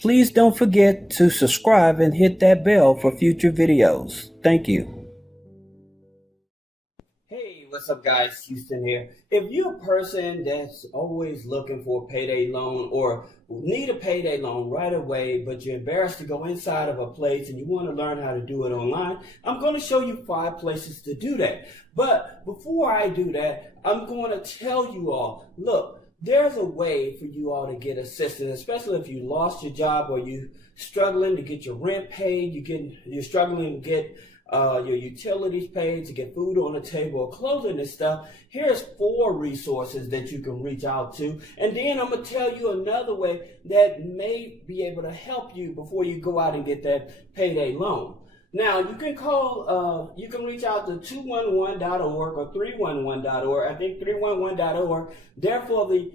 Please don't forget to subscribe and hit that bell for future videos. Thank you. Hey, what's up guys? Houston here. If you're a person that's always looking for a payday loan or need a payday loan right away, but you're embarrassed to go inside of a place and you want to learn how to do it online, I'm going to show you 5 places to do that. But before I do that, I'm going to tell you all, look, there's a way for you all to get assistance, especially if you lost your job or you struggling to get your rent paid, you're struggling to get your utilities paid, to get food on the table, or clothing and stuff. Here's 4 resources that you can reach out to. And then I'm going to tell you another way that may be able to help you before you go out and get that payday loan. Now, you can call, you can reach out to 211.org or 311.org. I think 311.org. They're for the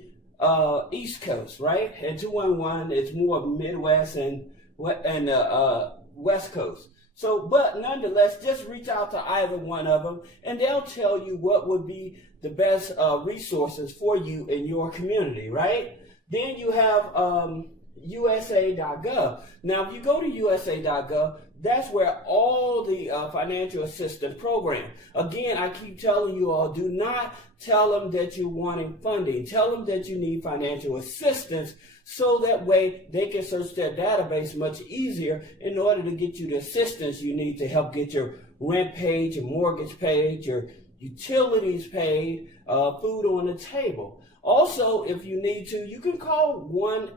East Coast, right? And 211 is more Midwest and West Coast. So, but nonetheless, just reach out to either one of them, and they'll tell you what would be the best resources for you in your community, right? Then you have USA.gov. Now, if you go to USA.gov, that's where all the financial assistance program. Again, I keep telling you all, do not tell them that you're wanting funding. Tell them that you need financial assistance, so that way they can search their database much easier in order to get you the assistance you need to help get your rent paid, your mortgage paid, your utilities paid, food on the table. Also, if you need to, you can call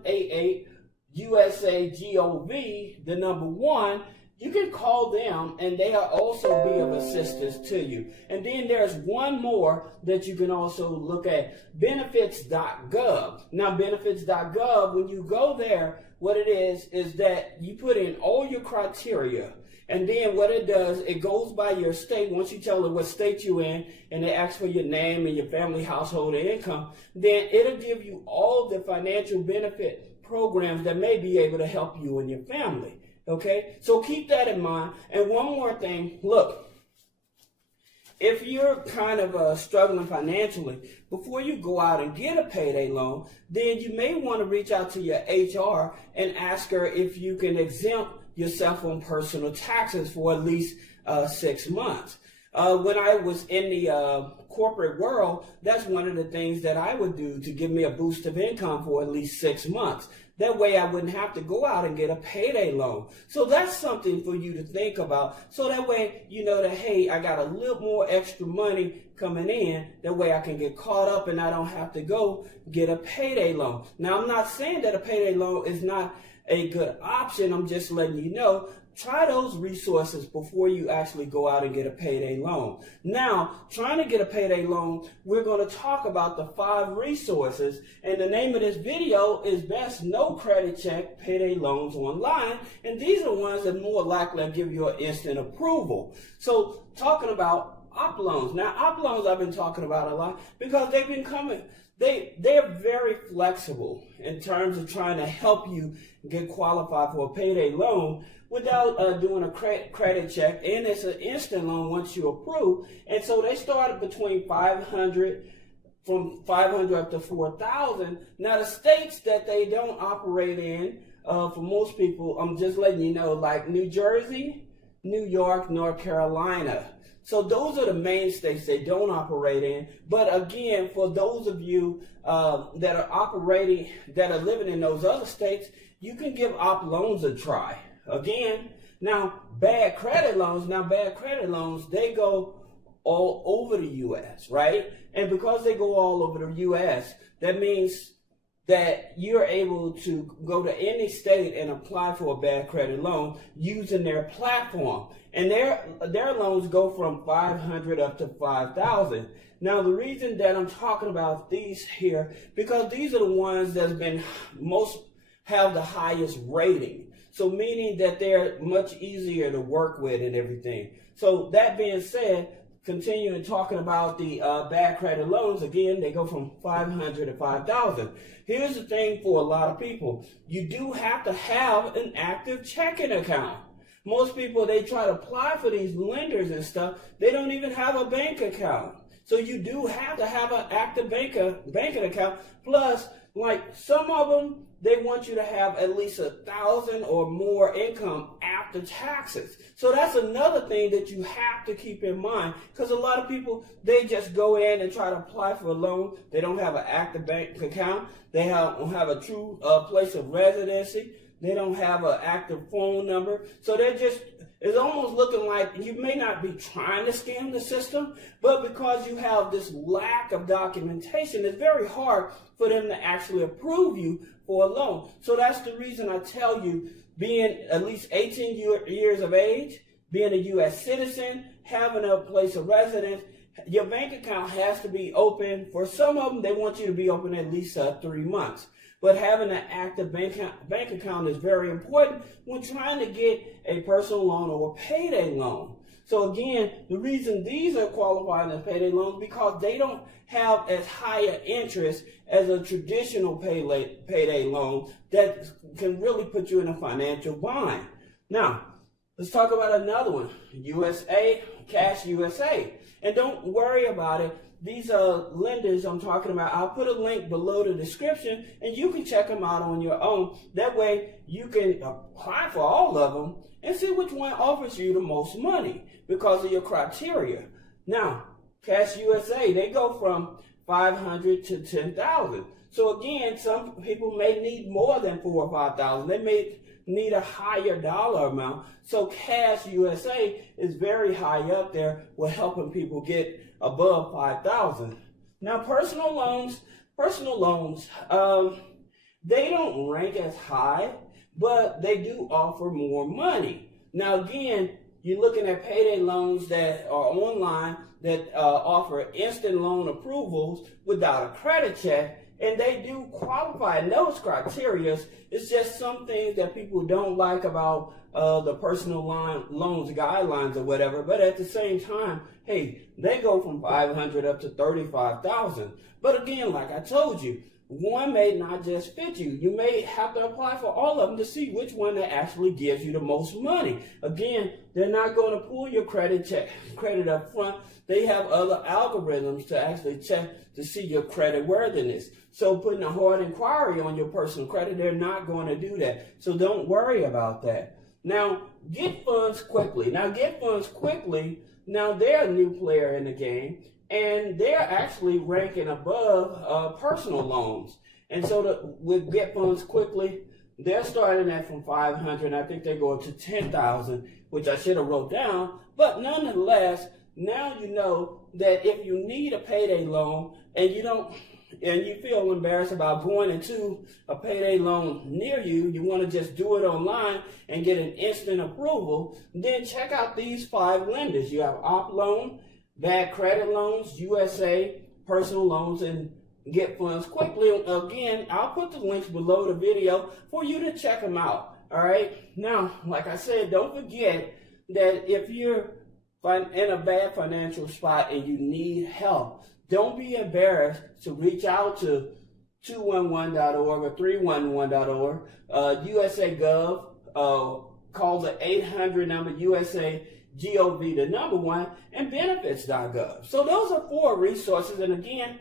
1-88-USA-GOV, the number 1. You can call them and they'll also be of assistance to you. And then there's one more that you can also look at, benefits.gov. Now, benefits.gov, when you go there, what it is that you put in all your criteria. And then what it does, it goes by your state. Once you tell it what state you're in, and they ask for your name and your family household and income, then it'll give you all the financial benefit programs that may be able to help you and your family. Okay, so keep that in mind. And one more thing, look, if you're kind of struggling financially, before you go out and get a payday loan, then you may want to reach out to your HR and ask her if you can exempt yourself on personal taxes for at least 6 months. When I was in the corporate world, that's one of the things that I would do to give me a boost of income for at least 6 months. That way I wouldn't have to go out and get a payday loan. So that's something for you to think about. So that way you know that, hey, I got a little more extra money coming in. That way I can get caught up and I don't have to go get a payday loan. Now, I'm not saying that a payday loan is not a good option. I'm just letting you know, try those resources before you actually go out and get a payday loan. Now, trying to get a payday loan, we're going to talk about the 5 resources. And the name of this video is Best No Credit Check Payday Loans Online. And these are ones that more likely to give you an instant approval. So talking about op loans. Now, op loans I've been talking about a lot because they've been coming. They're very flexible in terms of trying to help you get qualified for a payday loan without doing a credit check, and it's an instant loan once you approve. And so they started between 500, from 500 up to 4,000. Now the states that they don't operate in, for most people, I'm just letting you know, like New Jersey, New York, North Carolina. So those are the main states they don't operate in. But again, for those of you that are operating, that are living in those other states, you can give op loans a try. Again, now bad credit loans, they go all over the U.S., right? And because they go all over the U.S., that means that you're able to go to any state and apply for a bad credit loan using their platform. And their loans go from 500 up to 5,000. Now, the reason that I'm talking about these here, because these are the ones that's been have the highest rating. So meaning that they're much easier to work with and everything. So that being said, continuing talking about the bad credit loans, again, they go from 500 to 5,000. Here's the thing for a lot of people. You do have to have an active checking account. Most people, they try to apply for these lenders and stuff. They don't even have a bank account. So you do have to have an active banking account. Plus, Like some of them, they want you to have at least 1,000 or more income after taxes. So that's another thing that you have to keep in mind, because a lot of people, they just go in and try to apply for a loan. They don't have an active bank account. They don't have a true place of residency. They don't have an active phone number. So it's almost looking like you may not be trying to scam the system, but because you have this lack of documentation, it's very hard for them to actually approve you for a loan. So that's the reason I tell you, being at least 18 years of age, being a U.S. citizen, having a place of residence, your bank account has to be open. For some of them, they want you to be open at least 3 months. But having an active bank account is very important when trying to get a personal loan or a payday loan. So again, the reason these are qualifying as payday loans because they don't have as high an interest as a traditional payday loan that can really put you in a financial bind. Now, let's talk about another one, USA, Cash USA. And don't worry about it. These lenders I'm talking about, I'll put a link below the description and you can check them out on your own. That way you can apply for all of them and see which one offers you the most money because of your criteria. Now, Cash USA, they go from 500 to 10,000. So again, some people may need more than 4,000 or 5,000. They may need a higher dollar amount. So Cash USA is very high up there with helping people get above 5,000. Now, personal loans, they don't rank as high, but they do offer more money. Now, again, you're looking at payday loans that are online that offer instant loan approvals without a credit check, and they do qualify in those criteria. It's just some things that people don't like about the personal loans guidelines or whatever, but at the same time, hey, they go from 500 up to 35,000. But again, like I told you, one may not just fit you. You may have to apply for all of them to see which one that actually gives you the most money. Again, they're not going to pull your credit up front. They have other algorithms to actually check to see your credit worthiness. So putting a hard inquiry on your personal credit, they're not going to do that. So don't worry about that. Now, Get Funds Quickly. Now, they're a new player in the game, and they're actually ranking above personal loans. And so with Get Funds Quickly, they're starting at from 500, I think they go up to 10,000, which I should have wrote down. But nonetheless, now you know that if you need a payday loan and you feel embarrassed about going into a payday loan near you, you want to just do it online and get an instant approval, then check out these 5 lenders. You have OpLoan, Bad Credit Loans, USA, Personal Loans, and Get Funds Quickly. Again, I'll put the links below the video for you to check them out. All right. Now, like I said, don't forget that if you're in a bad financial spot and you need help, don't be embarrassed to reach out to 211.org or 311.org, USA Gov, call the 800 number USA GOV, the number 1, and benefits.gov. So those are 4 resources. And again,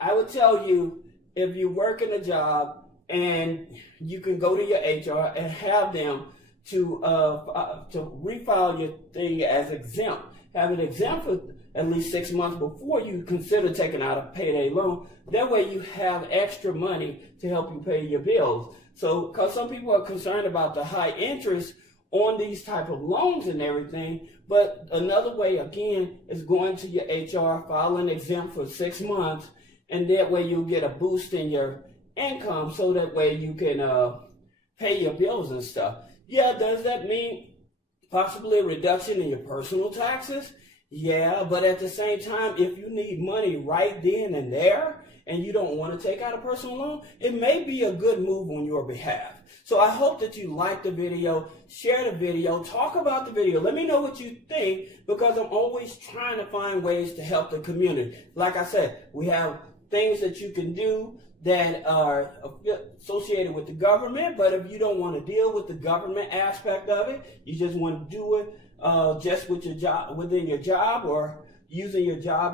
I would tell you, if you work in a job and you can go to your HR and have them to refile your thing as exempt, have it exempt for at least 6 months before you consider taking out a payday loan. That way you have extra money to help you pay your bills. So, because some people are concerned about the high interest on these type of loans and everything, but another way, again, is going to your HR, filing exempt for 6 months, and that way you'll get a boost in your income, so that way you can pay your bills and stuff. Yeah, does that mean possibly a reduction in your personal taxes? Yeah, but at the same time, if you need money right then and there and you don't want to take out a personal loan, it may be a good move on your behalf. So I hope that you like the video, share the video, talk about the video. Let me know what you think, because I'm always trying to find ways to help the community. Like I said, we have things that you can do that are associated with the government, but if you don't want to deal with the government aspect of it, you just want to do it just with your job, within your job, or using your job